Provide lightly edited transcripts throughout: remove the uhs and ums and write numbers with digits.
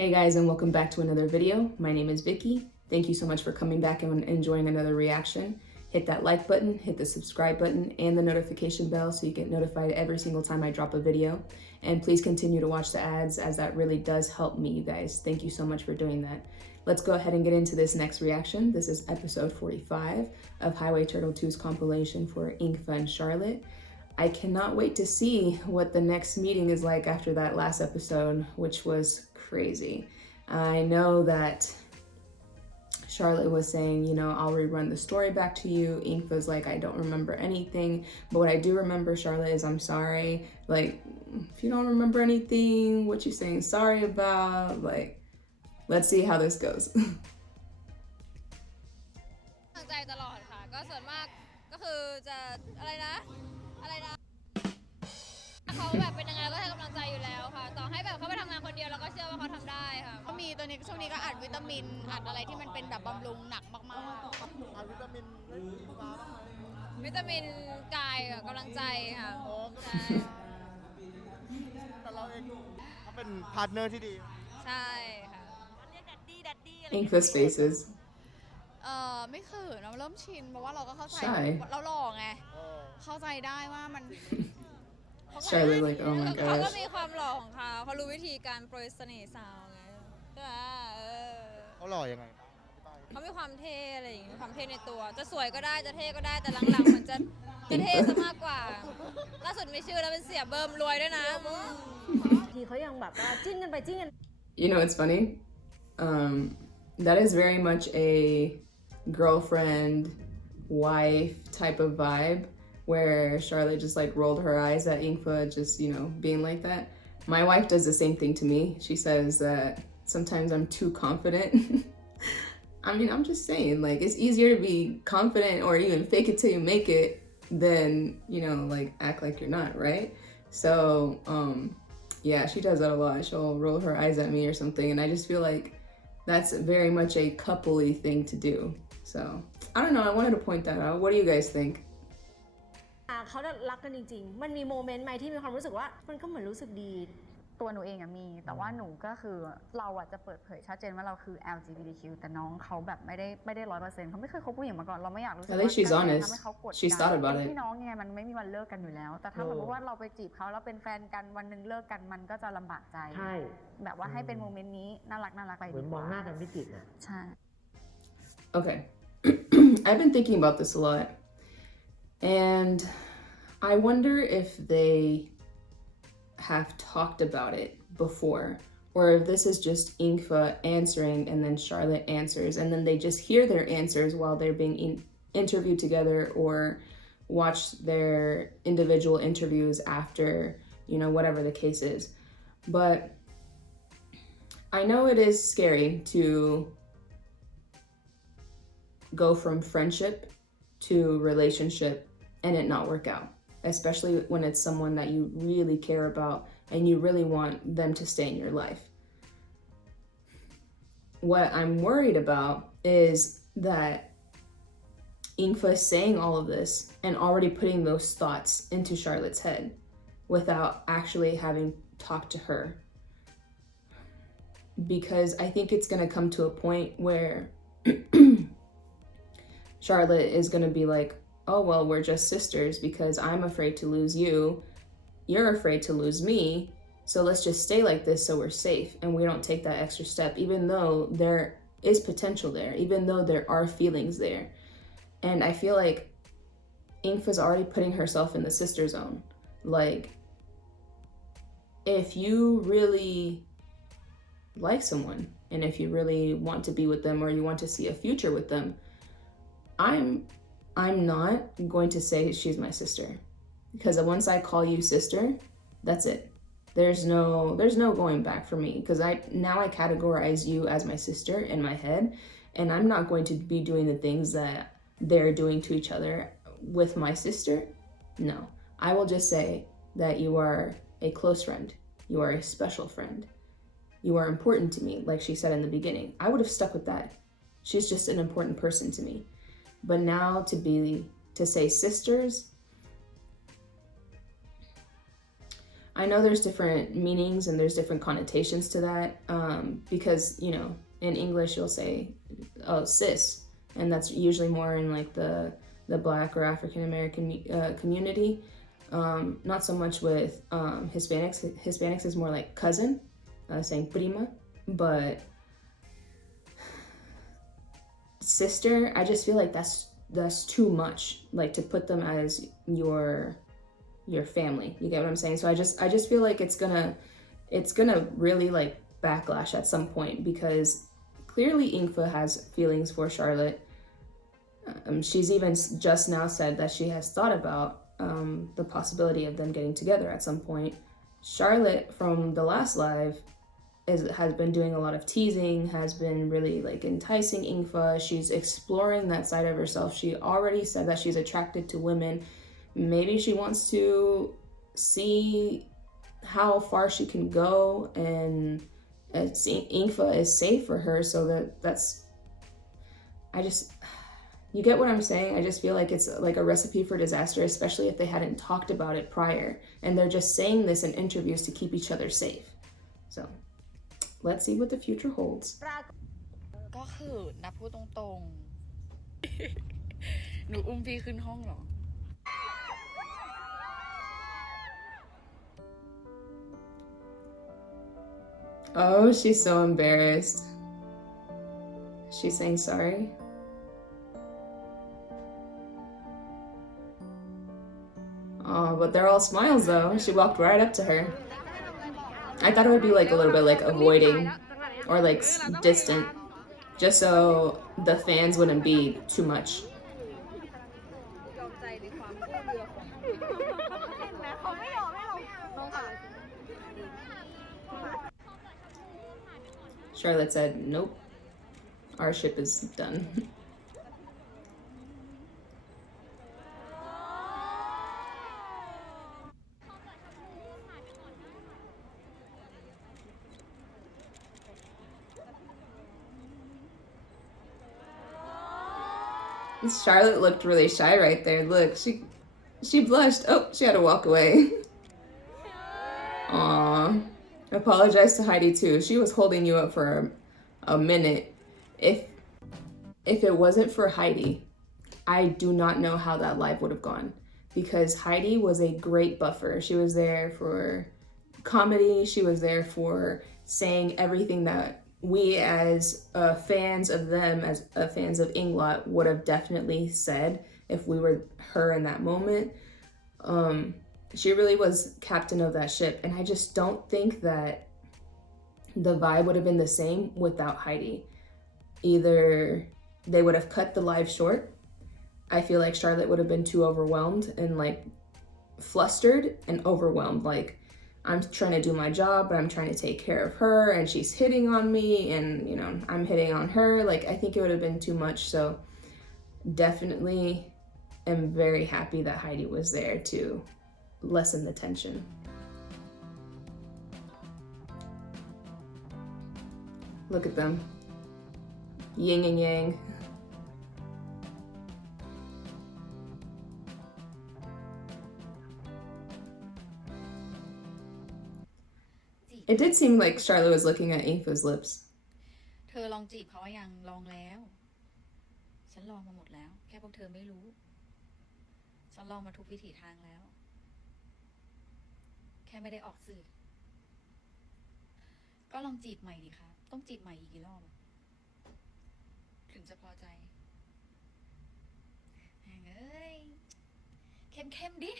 Hey guys, and welcome back to another video. My name is Vicky. Thank you so much for coming back and enjoying another reaction. Hit that like button, hit the subscribe button, and the notification bell so you get notified every single time I drop a video. And please continue to watch the ads, as that really does help me, you guys. Thank you so much for doing that. Let's go ahead and get into this next reaction. This is episode 45 of HighwayTurtle2's compilation for Engfa and Charlotte. I cannot wait to see what the next meeting is like after that last episode, which was crazy. I know that Charlotte was saying, you know, I'll rerun the story back to you. Engfa's like, I don't remember anything. But what I do remember, Charlotte, is I'm sorry. Like, if you don't remember anything, what you saying sorry about? Like, let's see how this goes. ใจตลอดค่ะก็ส่วนมากก็คือจะอะไรนะเขาแบบเป็นยังไงก็ให้กำลังใจอยู่แล้วค่ะต่อให้แบบเขาไปทำงานคนเดียวเราก็เชื่อว่าเขาทำได้ค่ะเขามีตัวนี้ช่วงนี้ก็อัดวิตามินอัดอะไรที่มันเป็นแบบบำรุงหนักมากๆอัดวิตามินได้สีฟ้าบ้างไหม วิตามินกายกับกำลังใจค่ะใช่ แต่เราเองเขาเป็นพาร์ทเนอร์ที่ดี ใช่ค่ะเรียกแดดดี้อะไร Engfa's faces. ไม่เขินเราเริ่มชินเพราะว่าเราก็เข้าใจ ใช่ เราหล่อไงเข้าใจได้ว่ามัน Charlotte like, oh my เขาก็ gosh. มีความหล่อของเขารู้วิธีการโปรยเสน่ห์สาวไงใช่ไหมเขาหล่อยังไง เขามีความเท่อะไรอย่างงี้มีความเท่ในตัวจะสวยก็ได้จะเท่ก็ได้แต่หลังๆมันจะเท่ซะมากกว่าล่าสุดมีชื่อแล้วเป็นเสียเบิ่มรวยด้วยนะทีเขายังแบบว่าจิ้นกันไปจิ้นกัน You know, it's funny. That is very much a girlfriend, wife type of vibe, where Charlotte just like rolled her eyes at Engfa just, you know, being like that. My wife does the same thing to me. She says that sometimes I'm too confident. I mean, I'm just saying, like, it's easier to be confident or even fake it till you make it than, you know, like act like you're not, right? So, yeah, she does that a lot. She'll roll her eyes at me or something, and I just feel like that's very much a coupley thing to do. So, I don't know, I wanted to point that out. What do you guys think? เขารักกันจริงๆมันมีโมเมนต์ไหมที่มีความรู้สึกว่ามันก็เหมือนรู้สึกดี ตัวหนูเองมีแต่ว่าหนูก็คือเราจะเปิดเผยชัดเจนว่าเราคือ LGBTQ แต่น้องเขาแบบไม่ได้ 100% เขาไม่เคยคบผู้หญิงมาก่อนเราไม่อยากรู้สึก At least she's ว่า honest. ทำให้เขากดดัน She's thought about it. พี่น้องไงมันไม่มีวันเลิกกันอยู่แล้วแต่ถ้าสมมติว่าเราไปจีบเขาแล้วเป็นแฟนกันวันหนึ่งเลิกกันมันก็จะลำบากใจใช่แบบว่าให้เป็นโมเมนต์นี้น่ารักไปดีกว่าเหมือนมองหน้ากันไม่ติดนะใช่ Okay. I've been thinking about this a lot, and I wonder if they have talked about it before, or if this is just Engfa answering and then Charlotte answers, and then they just hear their answers while they're being interviewed together, or watch their individual interviews after, you know, whatever the case is. But I know it is scary to go from friendship to relationship and it not work out, especially when it's someone that you really care about and you really want them to stay in your life. What I'm worried about is that Engfa is saying all of this and already putting those thoughts into Charlotte's head without actually having talked to her. Because I think it's going to come to a point where Charlotte is going to be like, oh, well, we're just sisters because I'm afraid to lose you. You're afraid to lose me. So let's just stay like this so we're safe and we don't take that extra step, even though there is potential there, even though there are feelings there. And I feel like Engfa's already putting herself in the sister zone. Like, if you really like someone and if you really want to be with them or you want to see a future with them, I'm not going to say she's my sister, because once I call you sister, that's it. There's no going back for me, because I categorize you as my sister in my head, and I'm not going to be doing the things that they're doing to each other with my sister. No, I will just say that you are a close friend. You are a special friend. You are important to me, like she said in the beginning. I would have stuck with that. She's just an important person to me. But now to say sisters, I know there's different meanings and there's different connotations to that, because, you know, in English you'll say, oh, cis, and that's usually more in like the Black or African American community. Not so much with Hispanics. Hispanics is more like cousin, saying prima, but sister, I just feel like that's too much, like to put them as your family. You get what I'm saying? So I just feel like it's gonna really like backlash at some point, because clearly Engfa has feelings for Charlotte. She's even just now said that she has thought about the possibility of them getting together at some point. Charlotte, from the last live, has been doing a lot of teasing, has been really like enticing Engfa. She's exploring that side of herself. She already said that she's attracted to women. Maybe she wants to see how far she can go, and Engfa is safe for her, so you get what I'm saying? I just feel like it's like a recipe for disaster, especially if they hadn't talked about it prior, and they're just saying this in interviews to keep each other safe. So let's see what the future holds. ก็คือนะพูดตรงๆ หนูอุ้มพี่ขึ้นห้องเหรอ Oh, she's so embarrassed. She's saying sorry. Oh, but they're all smiles though. She walked right up to her. I thought it would be like a little bit like avoiding or like distant, just so the fans wouldn't be too much. Charlotte said, nope, our ship is done. Charlotte looked really shy right there. Look, she blushed. Oh, she had to walk away. Aww. Apologize to Heidi too. She was holding you up for a minute. If it wasn't for Heidi, I do not know how that live would have gone, because Heidi was a great buffer. She was there for comedy. She was there for saying everything that we as fans of them, as fans of Englot, would have definitely said if we were her in that moment. She really was captain of that ship, and I just don't think that the vibe would have been the same without Heidi. Either they would have cut the live short. I feel like Charlotte would have been too overwhelmed and like flustered and overwhelmed. Like, I'm trying to do my job, but I'm trying to take care of her, and she's hitting on me, and you know, I'm hitting on her. Like, I think it would have been too much. So definitely am very happy that Heidi was there to lessen the tension. Look at them. Yin and yang. It did seem like Charlotte was looking at Engfa's lips. เธอลองจีบเขายังลองแล้ว ฉันลองมาหมดแล้ว แค่พวกเธอไม่รู้ ฉันลองมาทุกวิถีทางแล้ว แค่ไม่ได้ออกสื่อ ก็ลองจีบใหม่ดิครับ ต้องจีบใหม่อีกกี่รอบถึงจะพอใจเอ้ยเข้มๆดิ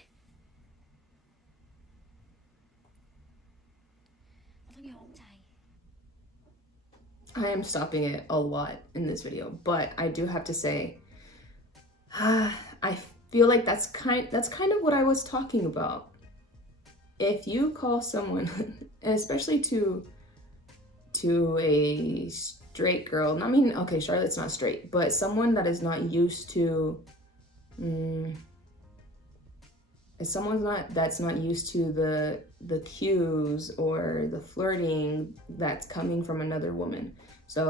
I am stopping it a lot in this video, but I do have to say, I feel like that's kind of what I was talking about. If you call someone, and especially to a straight girl, I mean, okay, Charlotte's not straight, but someone that is not used to, that's not used to the cues or the flirting that's coming from another woman. So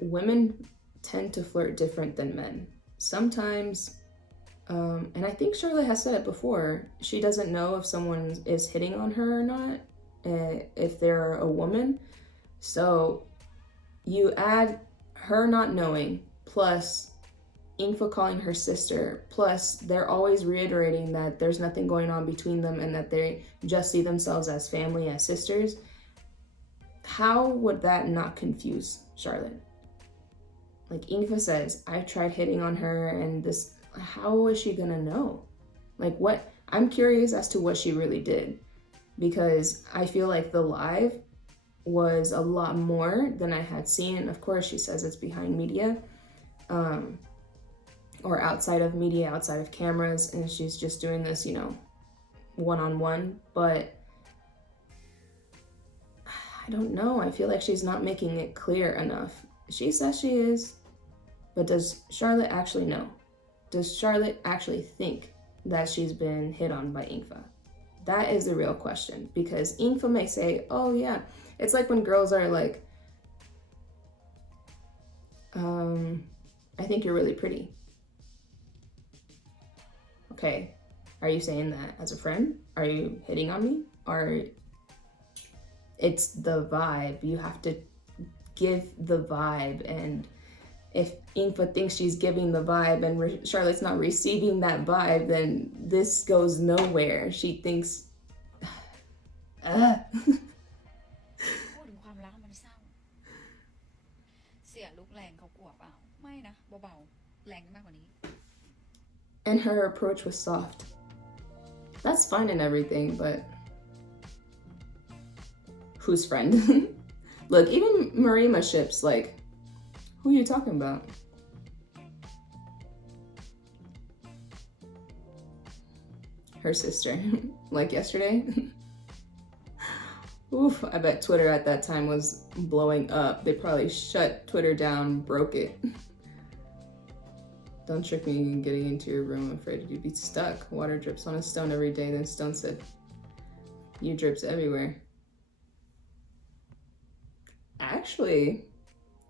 women tend to flirt different than men. Sometimes And I think Charlotte has said it before. She doesn't know if someone is hitting on her or not, if they're a woman. So you add her not knowing, plus Engfa calling her sister, plus they're always reiterating that there's nothing going on between them and that they just see themselves as family, as sisters. How would that not confuse Charlotte? Like Engfa says, I tried hitting on her and this, how is she gonna know? Like what, I'm curious as to what she really did, because I feel like the live was a lot more than I had seen. Of course, she says it's behind media, or outside of media, outside of cameras, and she's just doing this, you know, one-on-one, but I don't know. I feel like she's not making it clear enough. She says she is, but does Charlotte actually know? Does Charlotte actually think that she's been hit on by Engfa? That is the real question, because Engfa may say, oh yeah, it's like when girls are like, I think you're really pretty. Okay, are you saying that as a friend? Are you hitting on me? Or it's the vibe, you have to give the vibe, and if Engfa thinks she's giving the vibe and Charlotte's not receiving that vibe, then this goes nowhere. She thinks, พูดถึงความรักมันเศร้าเสียลุกแรงเขากลัวเปล่าไม่นะเบาๆแรงมากกว่านี้ and her approach was soft. That's fine and everything, but whose friend? Look, even Marima ships, like, who are you talking about? Her sister, like yesterday. Oof, I bet Twitter at that time was blowing up. They probably shut Twitter down, broke it. Don't trick me getting into your room. I'm afraid you'd be stuck. Water drips on a stone every day. Then Stone said, you drips everywhere. Actually,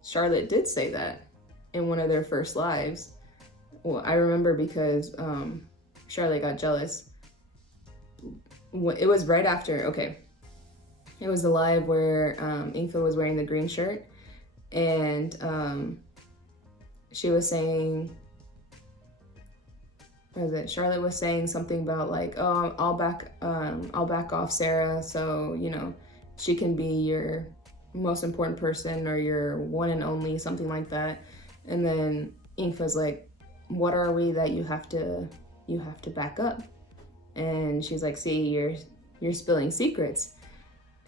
Charlotte did say that in one of their first lives. Well, I remember because Charlotte got jealous. It was right after, okay. It was the live where Engfa was wearing the green shirt, and she was saying, what was it? Charlotte was saying something about like, oh, I'll back off Sarah, so you know she can be your most important person or your one and only, something like that. And then Engfa's like, what are we that you have to back up? And she's like, see, you're spilling secrets.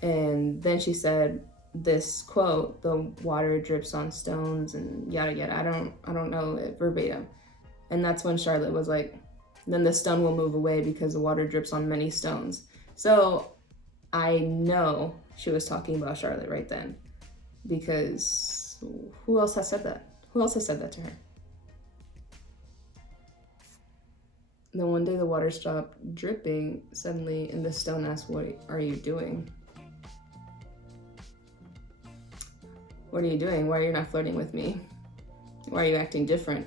And then she said this quote, the water drips on stones and yada yada. I don't know it verbatim. And that's when Charlotte was like, then the stone will move away because the water drips on many stones. So I know she was talking about Charlotte right then, because who else has said that? Who else has said that to her? Then one day the water stopped dripping suddenly, and the stone asked, what are you doing? What are you doing? Why are you not flirting with me? Why are you acting different?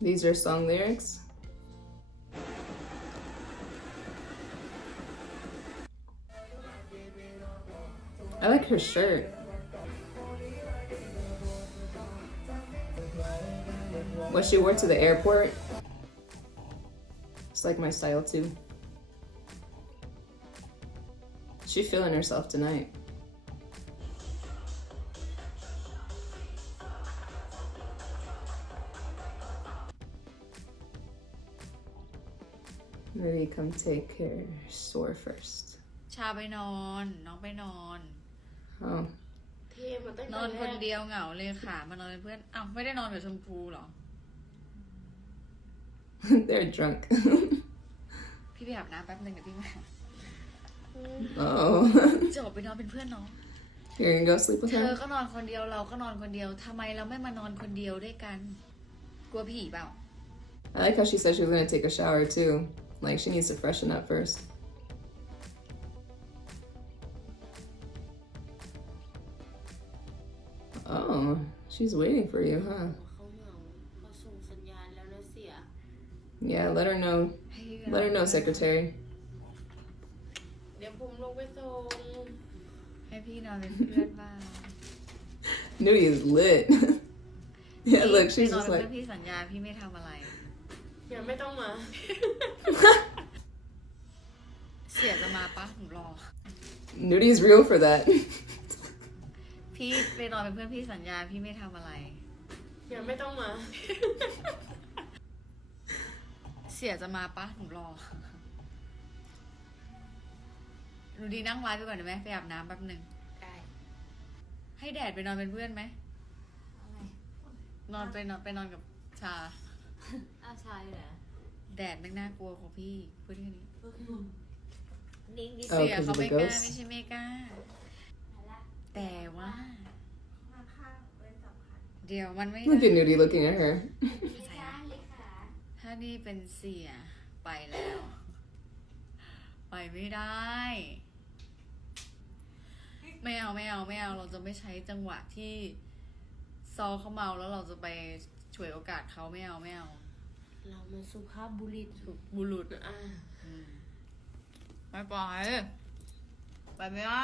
These are song lyrics. I like her shirt. What she wore to the airport. It's like my style too. She's feeling herself tonight. Maybe come take her sore first. ชาไปนอนน้องไปนอน Oh. นอนคนเดียวเหงาเลยค่ะมานอนเป็นเพื่อนอ้าวไม่ได้นอนกับชมพูเหรอ They're drunk. พี่ไปอาบน้ำแป๊บนึงเดี๋ยวพี่มา Oh. จบไปนอนเป็นเพื่อนน้อง You're gonna go sleep with เธอ her? ก็นอนคนเดียวเราก็นอนคนเดียวทำไมเราไม่มานอนคนเดียวด้วยกันกลัวผีเปล่า I like how she said she was gonna take a shower too. Like she needs to freshen up first. She's waiting for you, huh? เขาเหงาเขาส่งสัญญาณแล้วนะเสีย Yeah, let her know. Let her know, secretary. เดี๋ยวผมลงไปส่ง ให้พี่นอนเป็นเพื่อนบ้าง Nudie is lit. Yeah, look, she's นอน just เป็น like. เพื่อนพี่สัญญาพี่ไม่ทำอะไร อย่าไม่ต้องมา เสียจะมาปะหนูรอ Nudie's real for that. พี่ไปนอนเป็นเพื่อนพี่สัญญาพี่ไม่ทำอะไร อย่าไม่ต้องมา เสียจะมาปะหนูรอ หนูดีนั่งไลฟ์ไปก่อนได้ไหมไปอาบน้ำแป๊บหนึ่ง ได้ ให้แดดไปนอนเป็นเพื่อนไหมนอนกับชา อ้าวชายอยู่ไหน แดดแม่งน่ากลัวของพี่พูดแค่นี้ นิ่งดิ Oh, เสีย because เขา of ไม่ the กล้า ghost? ไม่ใช่ไม่กล้า แต่ว่า เดี๋ยวมันไม่ Look at Nudie looking at her. ถ้านี่เป็นเสียไปแล้ว ไปไม่ได้ ไม่เอาเราจะไม่ใช้จังหวะที่ซอเขาเมาแล้วเราจะไปฉวยโอกาสเขาไม่เอา เรามันสุภาพบุรุษ บุรุษ อ่า ไม่ปล่อยไปไม่ได้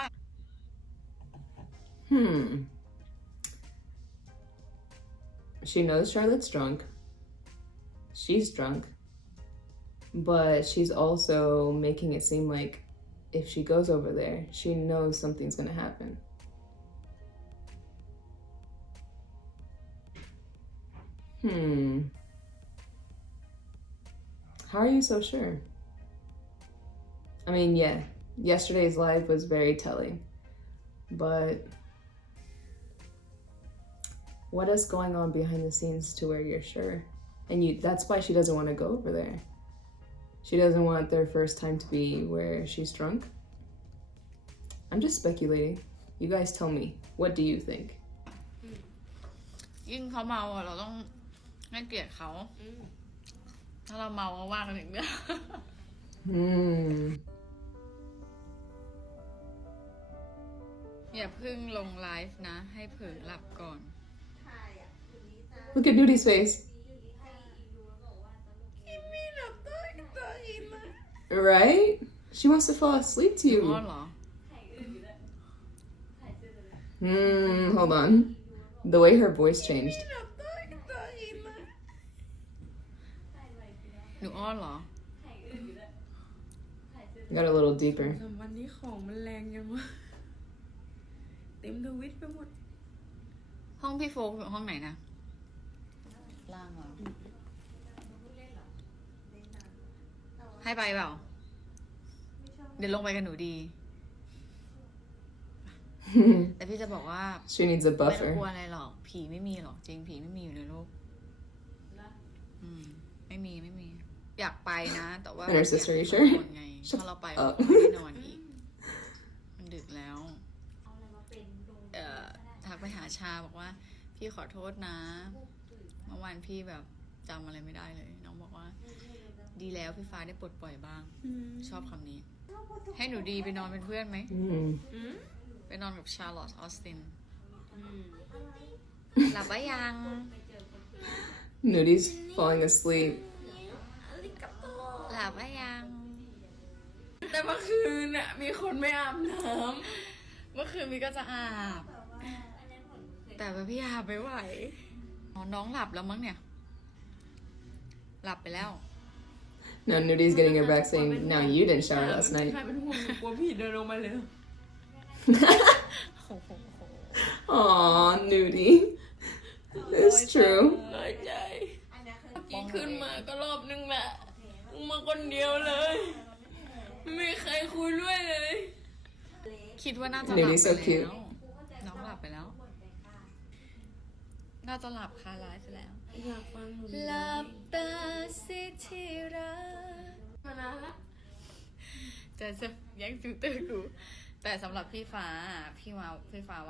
She knows Charlotte's drunk. She's drunk. But she's also making it seem like if she goes over there, she knows something's gonna happen. How are you so sure? I mean, yeah, yesterday's live was very telling, but what is going on behind the scenes to where you're sure? And that's why she doesn't want to go over there. She doesn't want their first time to be where she's drunk. I'm just speculating. You guys tell me. What do you think? ยิ่งเขาเมาอะเราต้องให้เกียรติเขา ถ้าเราเมาก็ว่ากันอีกเรื่อง อย่าเพิ่งลงไลฟ์นะ ให้เผลอหลับก่อน Look at Nudie's face. Right? She wants to fall asleep to อ้อน you. เหรอ Hold on. The way her voice changed. หนูอ้อนเหรอ Got a little deeper. วันนี้ของมันแรงยังวะเต็มทวิตไปหมด ห้องพี่โฟกอยู่ห้องไหนนะ ล่างเหรอ ให้ไปเปล่า เดี๋ยวลงไปกันหนูดี แต่พี่จะบอกว่า She needs a ไม่ต้อง buffer. กลัวอะไรหรอก ผีไม่มีหรอก จริงผีไม่มีอยู่ในโลกไม่มี อยากไปนะ แต่ว่า And her sister, you อยาก sure? นอนไง Shut ถ้าเราไป up. เราก็ไม่ได้นอนอีก มันดึกแล้ว ทักไปหาชาบอกว่า พี่ขอโทษนะ เมื่อวานพี่แบบจำอะไรไม่ได้เลย น้องบอกว่า ดีแล้วพี่ฟ้าได้ปลดปล่อยบ้าง ชอบคำนี้ ให้หนูดีไปนอนเป็นเพื่อนไหม ไปนอนกับชาร์ลอตต์ออสติน หลับว่ายัง Nudie's falling asleep. หลับว่ายัง แต่เมื่อคืนน่ะมีคนไม่อาบน้ เมื่อคืนมีก็จะอาบ แต่ว่าพี่อาบไม่ไหวน้องหลับแล้วมั้งเนี่ย หลับไปแล้ว Now Nudie's getting her back saying, now you didn't ำ shower last ใคร night. เป็นห่วงกลัวผีเดินลงมาเลย Aw, Nudie. It's true. น้อยใจเมื่อกี้ขึ้นมาก็รอบนึงแหละมึงมาคนเดียวเลยไม่มีใครคุยด้วยเลย คิดว่าน่าจะหลับไป Maybe so แล้ cute. ว น้องหลับไปแล้ว น่าจะหลับคาไลฟ์ไปแล้ว อยากฟังหนู หลับตาสิที่รัก มานานละ จะแย่งฟิลเตอร์ดู แต่สำหรับพี่ฟ้า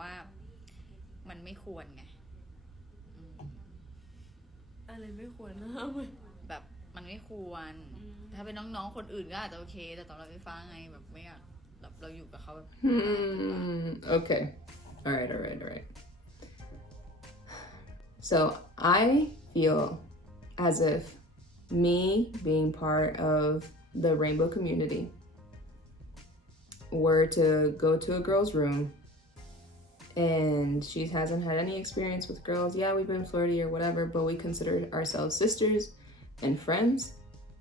ว่ามันไม่ควรไง อะไรไม่ควรนะเว้ย แบบมันไม่ควร ถ้าเป็นน้องๆคนอื่นก็อาจจะโอเค แต่สำหรับพี่ฟ้าไงแบบไม่อยากแบบเราอยู่กับเขาแบบ Okay. All right. So I feel as if me being part of the rainbow community were to go to a girl's room and she hasn't had any experience with girls. Yeah, we've been flirty or whatever, but we consider ourselves sisters and friends.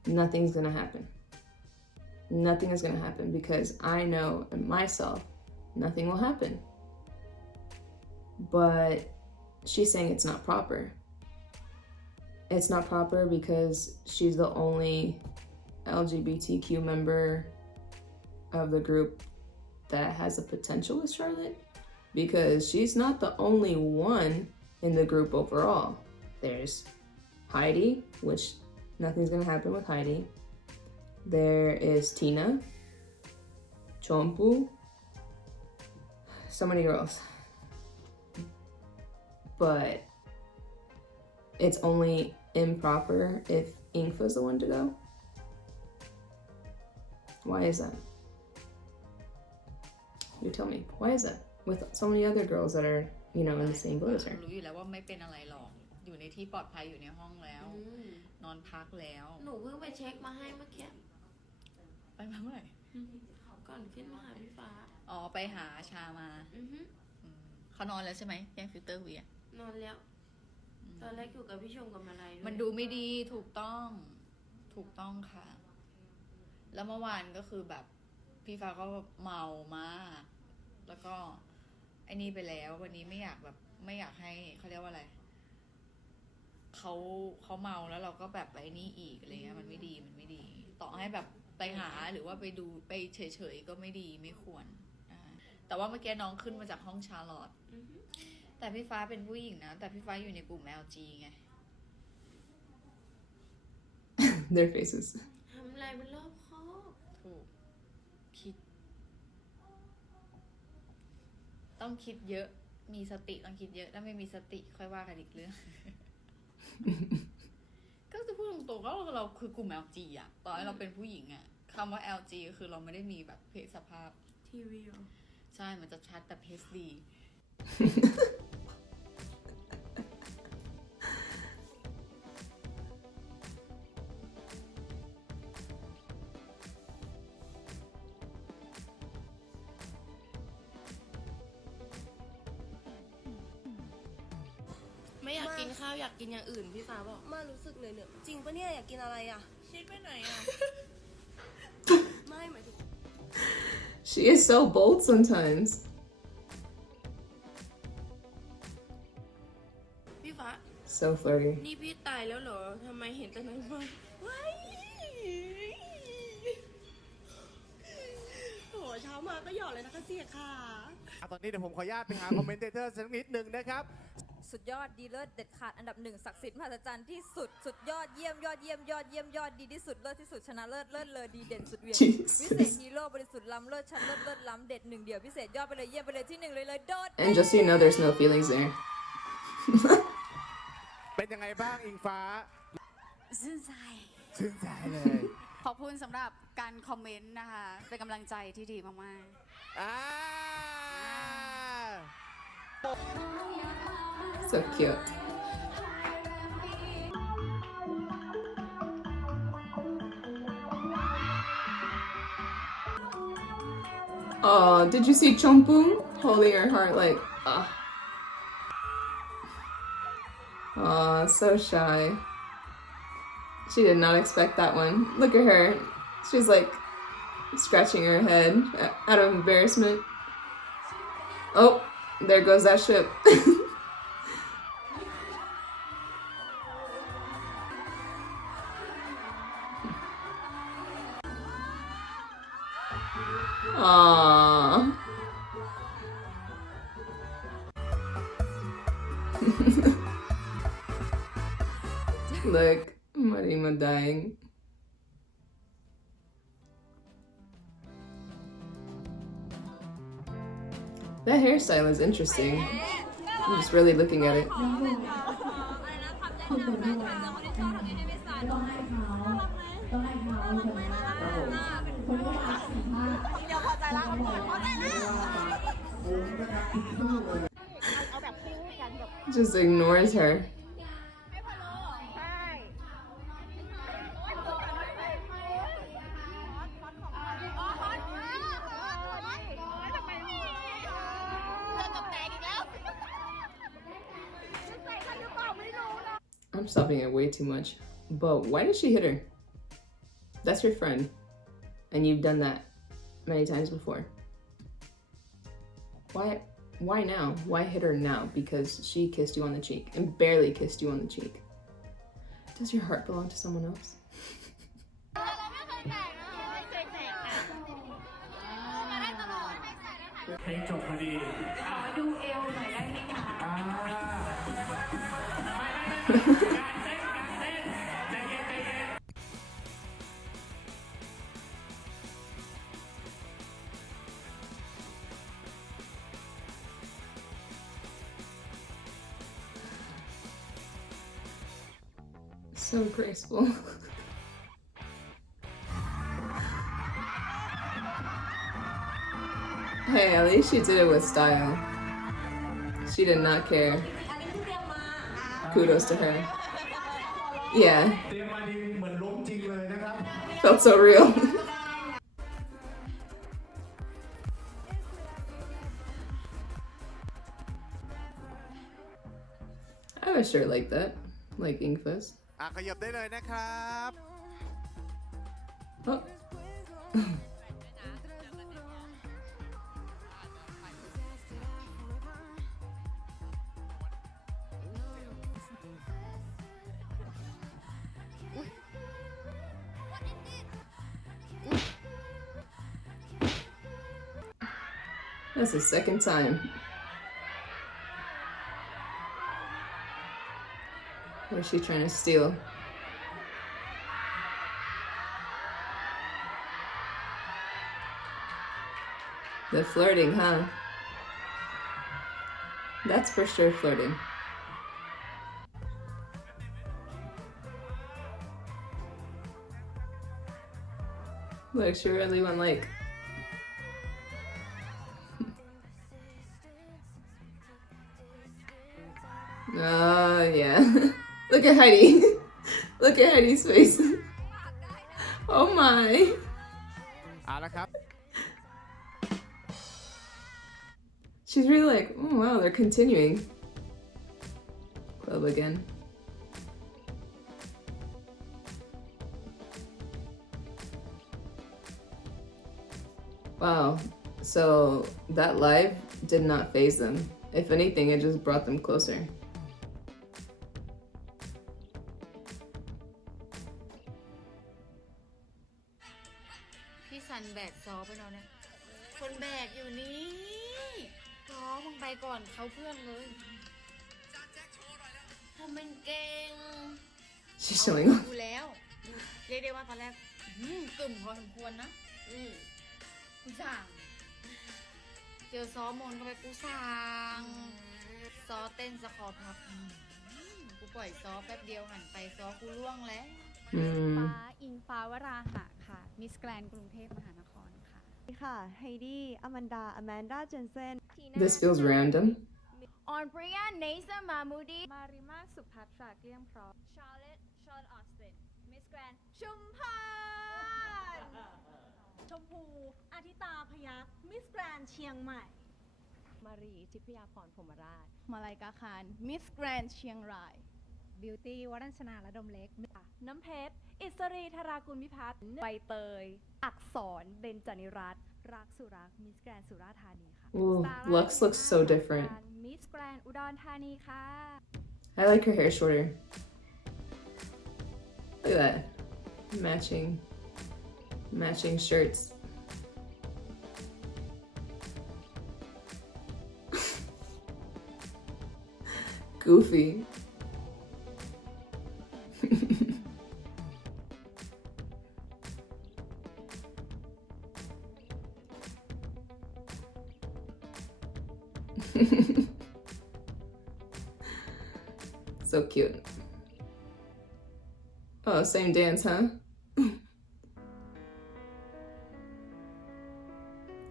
Nothing's gonna happen. Nothing is gonna happen because I know in myself nothing will happen. But she's saying it's not proper. It's not proper because she's the only LGBTQ member of the group that has a potential with Charlotte, because she's not the only one in the group overall. There's Heidi, which nothing's gonna happen with Heidi. There is Tina, Chompu, so many girls. But it's only improper if Engfa's the one to go. Why is that? You tell me, why is that? With so many other girls that are, you know, in the same boat as her. รู้อยู่แล้วว่าไม่เป็นอะไรหรอก อยู่ในที่ปลอดภัยอยู่ในห้องแล้ว นอนพักแล้ว หนูเพิ่งไปเช็คมาให้เมื่อกี้ ไปมาเมื่อไหร่ ก่อนขึ้นมาหาพี่ฟ้า อ๋อ ไปหาชามาเขานอนแล้วใช่ไหมแย่งฟิลเตอร์วีอะ นอนแล้ว ตอนแรกอยู่กับพี่ชมกับมาลัยด้วย มันดูไม่ดีถูกต้องค่ะ แล้วเมื่อวานก็คือแบบพี่ฟ้าก็เมามากแล้วก็ไอ้นี่ไปแล้ววันนี้ไม่อยากให้เขาเรียกว่าอะไรเขาเมาแล้วเราก็แบบไปนี่อีกอะไรเงี้ยมันไม่ดีต่อให้แบบไปหาหรือว่าไปดูไปเฉยๆก็ไม่ดีไม่ควรแต่ว่าเมื่อกี้น้องขึ้นมาจากห้องชาร์ลอตแต่พี่ฟ้าเป็นผู้หญิงนะแต่พี่ฟ้าอยู่ในกลุ่ม LG ไง Their faces. ทำอะไรมันรอบคอบ ถูกคิดต้องคิดเยอะมีสติต้องคิดเยอะถ้าไม่มีสติค่อยว่ากันอีกเรื่อง ก็จะพูดตรงๆก็เราคือกลุ่ม LG อะต่อให้เราเป็นผู้หญิงอะคำว่า LG ก็คือเราไม่ได้มีแบบเพศสภาพ ทีวีเหรอ ใช่มันจะชัดแต่เพศดี ไม่อยากกินข้าวอยากกินอย่างอื่นพี่ฟ้าบอก มารู้สึกเหนื่อยๆจริงปะเนี่ยอยากกินอะไรอ่ะ ชิดไปไหนอ่ะ ไม่หมายถึง She is so bold sometimes. พี่ฟ้า So flirty. นี่พี่ตายแล้วเหรอทำไมเห็นแต่นั้นมาว้ายโหเช้ามาก็หยอดเลยนะคะเสียค่ะ ตอนนี้เดี๋ยวผมขออนุญาตไปหาคอมเมนเตอร์สักนิดหนึ่งนะครับ สุดยอดดีเลิศเด็ดขาดอันดับหนึ่งศักดิ์สิทธิ์มหัศจรรย์ที่สุดสุดยอดเยี่ยมยอดเยี่ยมยอดเยี่ยมยอดดีที่สุดเลิศที่สุดชนะเลิศเลิศเลยดีเด่นสุดเวียน Jesus. วิเศษฮีโร่บริสุทธิ์ล้ำเลิศชั้นเลิศเลิศล้ำเด็ดหนึ่งเดียวพิเศษยอดไปเลยเยี่ยมไปเลยที่หนึ่งเลยโดด And just so you know, there's no feelings there. เป็นยังไงบ้างอิงฟ้า ชื่นใจ ชื่นใจเลย ขอบคุณสำหรับการคอมเมนต์นะคะ เป็นกำลังใจที่ดีมากๆ อ่า So cute. Oh, did you see Chompu holding her heart like, ah. Oh, so shy. She did not expect that one. Look at her. She's like scratching her head out of embarrassment. Oh, there goes that ship. Aww. Look, Marima dying. That hairstyle is interesting. I'm just really looking at it. Just ignores her. I'm stopping it way too much. But why did she hit her? That's your friend. And you've done that many times before. Why now? Why hit her now? Because she kissed you on the cheek and barely kissed you on the cheek. Does your heart belong to someone else? เพลงจบพอดีขอดูเอวหน่อยได้ไหมคะการเต้นใจเย็น So graceful. Hey, at least she did it with style. She did not care. Kudos to her. Yeah. เตรียมมาดีเหมือนล้มจริงเลยนะครับ Felt so real. I have a shirt like that, like Engfa's. ขยับได้เลยนะครับ Oh. That's the second time. What is she trying to steal? The flirting, huh? That's for sure flirting. Look, she really went like... Oh, yeah. Look at Heidi. Look at Heidi's face. Oh my. ละครับ She's really like, oh wow, they're continuing. Club again. Wow. So that live did not faze them. If anything, it just brought them closer.พี่สันแบกซอไปแล้วเนี่ยคนแบกอยู่นี่ซอมึงไปก่อนเขาเพื่อนเลยทำเป็นเก่ง She's showing off. ดูแล้วเรียกได้ว่าตอนแรกกึ่มพอสมควรนะกูสั่งเจอซ้อมนเข้าไปกูสั่งซ้อเต้นสคอพับกูปล่อยซ้อแป๊บเดียวหันไปซ้อกูล่วงแล้ว ฟ้าอิงฟ้าวราหะค่ะมิสแกรนกรุงเทพมหานครค่ะ ค่ะไฮดี้อแมนดาเจนเซน This feels random. ออนบริอันเนซามามูดีมาริมาสุภัทราเกลี้ยงพร้อมชาร์ลออสตินมิสแกรนชุมพร ชมพูอาทิตาพยัคฆ์มิสแกรนเชียงใหม่ มารีทิพยาพรพรหมราช มาลายกาคารมิสแกรนเชียงราย บิวตี้วรัญชนาและดมเล็ก น้ำเพชรอิสรีธารากุลพิพัฒน์ใบเตย อักษรเบญจนิรัตน์รักสุรักมิสแกรนสุราษฎร์ธานีค่ะ Ooh, Lux looks so different. มิสแกรนอุดรธานีค่ะ I like her hair shorter. Look at that. Matching shirts. Goofy. So cute. Oh, same dance, huh?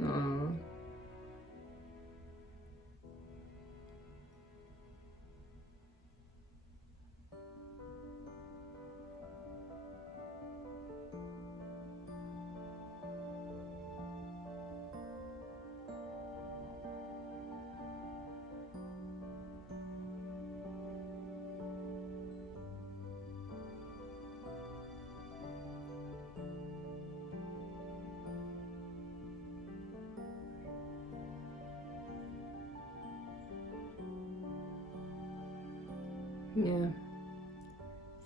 Aww. Yeah.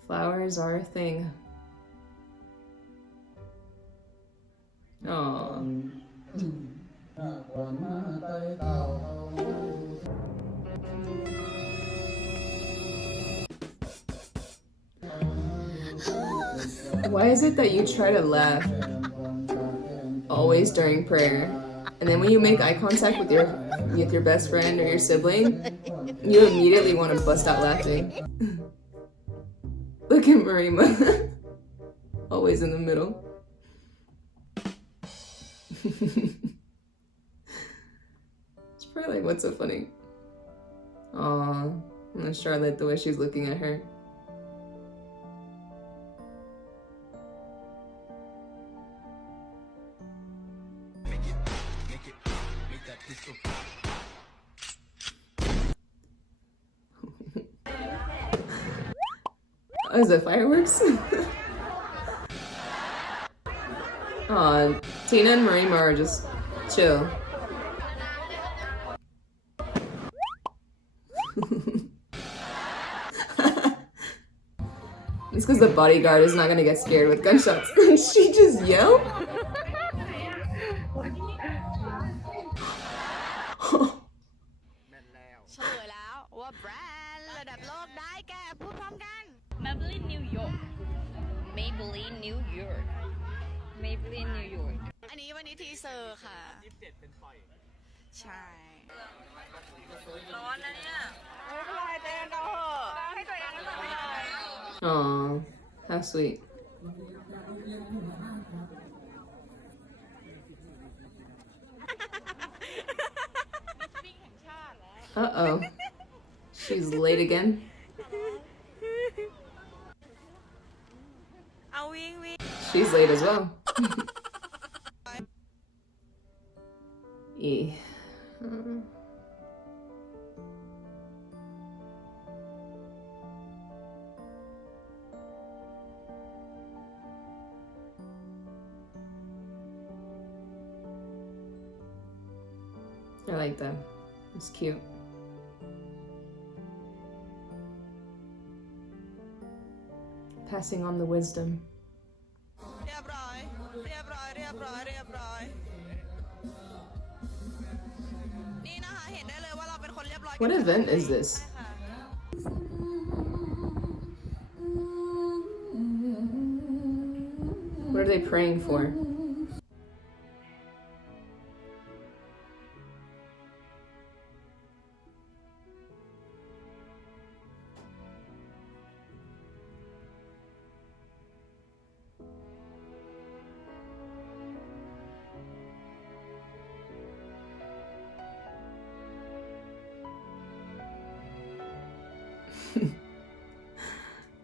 Flowers are a thing. Oh. Why is it that you try to laugh always during prayer, and then when you make eye contact with your best friend or your sibling, you immediately want to bust out laughing? Look at Marima, always in the middle. It's probably like, what's so funny? Aw, and Charlotte, the way she's looking at her. Oh, is that fireworks? Aw, Tina and Marima are just chill. It's because the bodyguard is not gonna get scared with gunshots. She just yelled? เฉลยแล้วว่าแบรนด์ระดับโลกได้แก่พูดพร้อมกัน Maybelline New York Maybelline New York Maybelline New York อันนี้วันนี้ทีเซอร์ค่ะ27เป็นปล่อยใช่ร้อนนะเนี่ยไม่เป็นไรเต้นเอาเหอะให้ตัวเองไม่ต้องเลย Aw, how sweet. Uh-oh. She's late again. She's late as well. I like that. It's cute. Passing on the wisdom. What event is this? What are they praying for?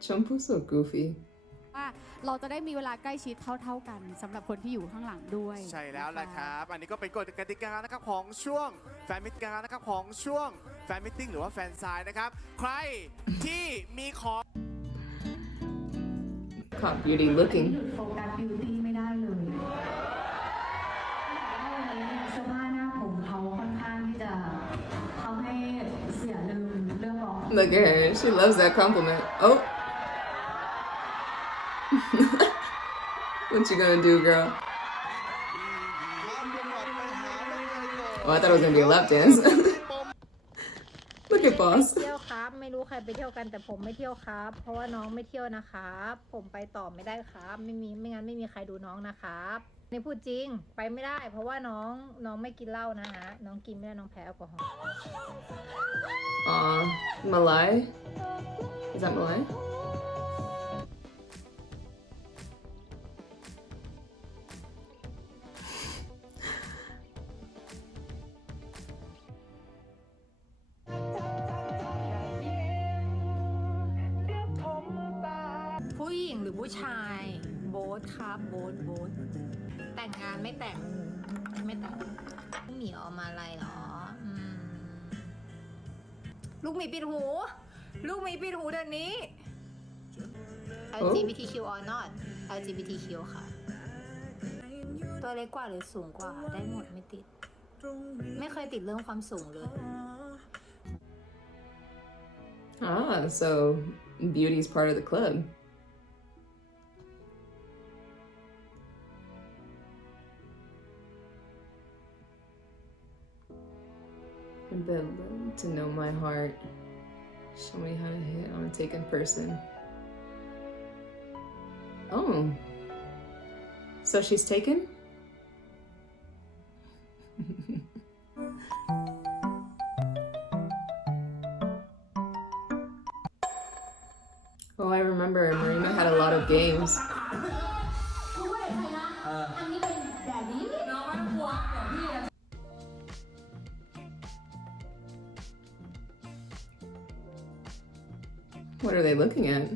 Chompu's so goofy. ว่าเราจะได้มีเวลาใกล้ชิดเท่าๆกันสำหรับคนที่อยู่ข้างหลังด้วย ใช่แล้วล่ะครับ อันนี้ก็เป็นกฎกติกานะครับของช่วงแฟนมิตติ้งนะครับของช่วงแฟนมิตติ้งหรือว่าแฟนไซน์นะครับ ใครที่มีของ Caught beauty looking. โฟกัสบิวตี้ไม่ได้เลยเสื้อผ้าหน้าผมเขาค่อนข้างที่จะทำให้เสียลืมเรื่องร้อง Look at her. She loves that compliment. Oh. What you gonna do, girl? Oh, I thought it was gonna be a lap dance. Look at boss. เที่ยวครับไม่รู้ใครไปเที่ยวกันแต่ผมไม่เที่ยวครับ เพราะว่าน้องไม่เที่ยวนะครับผมไปต่อไม่ได้ครับไม่งั้นไม่มีใครดูน้องนะครับในพูดจริงไปไม่ได้ เพราะว่าน้องไม่กินเหล้านะฮะน้องกินไม่ได้น้องแพ้แอลกอฮอล์ Malay? Is that Malay?ผู้ชายโบ๊ทครับโบ๊ทแต่งงานไม่แต่งเหมียวเอามาอะไรหรอลูกหมีปิดหูเดือนนี้ LGBTQ or not LGBTQ ค่ะตัวเล็กกว่าหรือสูงกว่าได้หมดไม่ติดไม่เคยติดเรื่องความสูงเลย Ah, so beauty's part of the club. To know my heart. Show me how to hit on a taken person. Oh. So she's taken? Oh, I remember Marina had a lot of games. What are they looking at?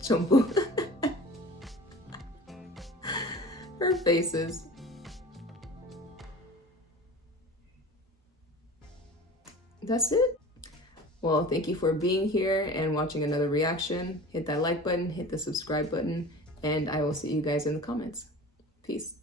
Chompu. Her faces. That's it. Well, thank you for being here and watching another reaction. Hit that like button, hit the subscribe button, and I will see you guys in the comments. Peace.